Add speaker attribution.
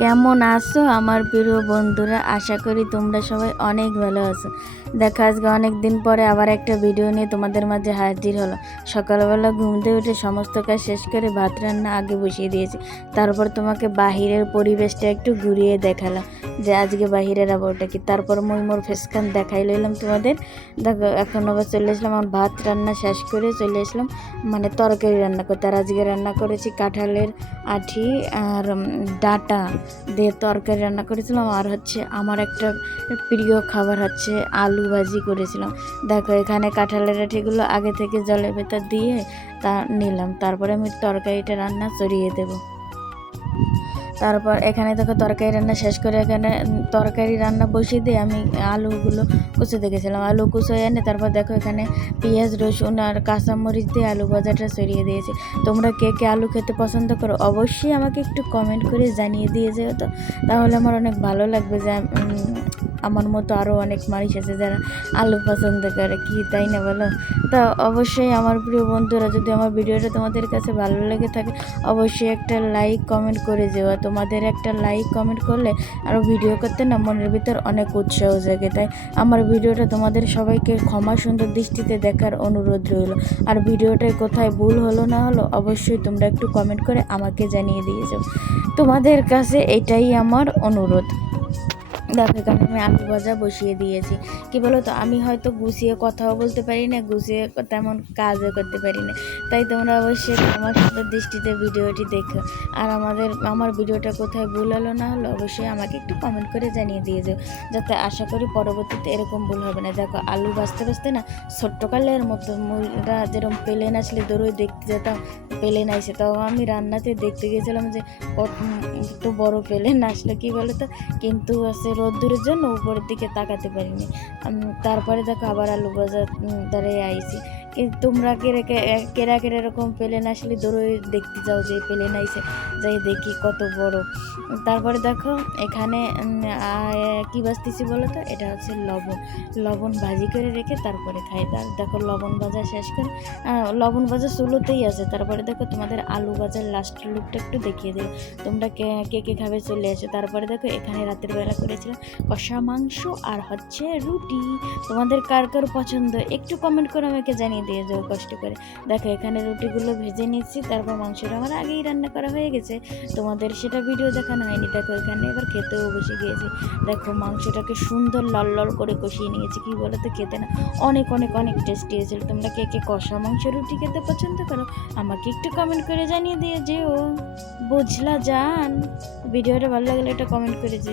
Speaker 1: কেমন আছো আমার প্রিয় বন্ধুরা? আশা করি তোমরা সবাই অনেক ভালো আছো। দেখা, আজকে অনেক দিন পরে আবার একটা ভিডিও নিয়ে তোমাদের মাঝে হাজির হলো সকালবেলা ঘুম উঠে সমস্ত কাজ শেষ করে ভাত রান্না আগে বসিয়ে দিয়েছি। তারপর তোমাকে বাহিরের পরিবেশটা একটু ঘুরিয়ে দেখালাম যে আজকে বাহিরের আবহাওয়াটা কি। তারপর মই মোর ফেসখান দেখাই লইলাম তোমাদের। দেখো, এখন আবার চলে আসলাম, আমার ভাত রান্না শেষ করে চলে আসলাম। মানে তরকারি রান্না করতে। আর আজকে রান্না করেছি কাঁঠালের আঠি আর ডাটা। দিয়ে তরকারি রান্না করেছিলাম আর হচ্ছে আমার একটা প্রিয় খাবার হচ্ছে আলু ভাজি করেছিলাম। দেখো, এখানে কাঁঠালের আঠিগুলো আগে থেকে জলের ভেতর দিয়ে তা নিলাম। তারপরে আমি তরকারিটা রান্না চড়িয়ে দেবো। তারপর এখানে দেখো তরকারি রান্না শেষ করে এখানে তরকারি রান্না বসিয়ে দিয়ে আমি আলুগুলো কুচে দেখেছিলাম আলু কুচো এনে তারপর দেখো এখানে পেঁয়াজ, রসুন আর কাঁচামরিচ দিয়ে আলু ভাজাটা সরিয়ে দিয়েছি। তোমরা কে কে আলু খেতে পছন্দ করো অবশ্যই আমাকে একটু কমেন্ট করে জানিয়ে দিয়ে যেও তো। তাহলে আমার অনেক ভালো লাগবে যে আমার মতো আরও অনেক মানুষ আছে যারা আলু পছন্দ করে, কি তাই না বলো? তো অবশ্যই আমার প্রিয় বন্ধুরা, যদি আমার ভিডিওটা তোমাদের কাছে ভালো লেগে থাকে, অবশ্যই একটা লাইক কমেন্ট করে যেও। তোমাদের একটা লাইক কমেন্ট করলে আরও ভিডিও করতে না মনের ভিতর অনেক উৎসাহ জাগে। তাই আমার ভিডিওটা তোমাদের সবাইকে ক্ষমা সুন্দর দৃষ্টিতে দেখার অনুরোধ রইল। আর ভিডিওটায় কোথায় ভুল হলো না হলো, অবশ্যই তোমরা একটু কমেন্ট করে আমাকে জানিয়ে দিয়ে যাও। তোমাদের কাছে এটাই আমার অনুরোধ। দেখো এখানে আমি আলু ভাজা বসিয়ে দিয়েছি। কি বলো তো আমি হয়তো গুছিয়ে কথাও বলতে পারি না, গুছিয়ে তেমন কাজও করতে পারি না। তাই তোমরা অবশ্যই আমার সুন্দর দৃষ্টিতে ভিডিওটি দেখো। আর আমাদের, আমার ভিডিওটা কোথায় ভুল হলো না হলো অবশ্যই আমাকে একটু কমেন্ট করে জানিয়ে দিয়ে যাও। যাতে আশা করি পরবর্তীতে এরকম ভুল হবে না। দেখো, আলু ভাজতে ভাজতে না ছোট্টকালের মতো মুলরা যেরকম প্লেন আসলে দৌড়ই দেখতে যেতাম প্লেন আইসে তাও আমি রান্নাতে দেখতে গিয়েছিলাম যে একটু বড় প্লেন আসলে কি বলো তো কিন্তু আছে রোদ্দুরের জন্য উপরের দিকে তাকাতে পারিনি। তারপরে দেখো আবার আলু বাজার আইছি। কিন্তু তোমরা কেরা কেরা কেরা এরকম প্লেন? আসলে দৌড়ে দেখতে যাও যে প্লেন আইছে, যাই দেখি কত বড়। তারপরে দেখো, এখানে কি বাজতেছি বলো তো এটা হচ্ছে লবণ। লবণ ভাজি করে রেখে তারপরে খাই। তার দেখো, লবণ ভাজা শেষ করে লবণ ভাজা চুলোতেই আছে। তারপরে দেখো, তোমাদের আলু ভাজার লাস্ট লুকটা একটু দেখিয়ে দেবো তোমরা কে কে কে খাবে চলে আসো তারপরে দেখো, এখানে রাতের বেলা করেছিলাম কষা মাংস আর হচ্ছে রুটি। তোমাদের কার কার পছন্দ? একটু কমেন্ট করে আমাকে জানিয়ে দিয়ে যাও কষ্ট করে। দেখো, এখানে রুটিগুলো ভেজে নিচ্ছি, তারপর মাংসটা আমার আগেই রান্না করা হয়ে গেছে। তোমাদের সেটা ভিডিও দেখানো হয়নি। দেখো, এখানে এবার খেতেও বসে গিয়েছি। দেখো, মাংসটাকে সুন্দর লাল লাল করে কষিয়ে নিয়েছি। কি বলো তো খেতে না অনেক অনেক অনেক টেস্টি হয়েছিল। তোমরা কে কে কষা মাংস রুটি খেতে পছন্দ করো, আমাকে একটু কমেন্ট করে জানিয়ে দিয়ে যেও বুঝলা যান ভিডিওটা ভালো লাগলে একটা কমেন্ট করে যে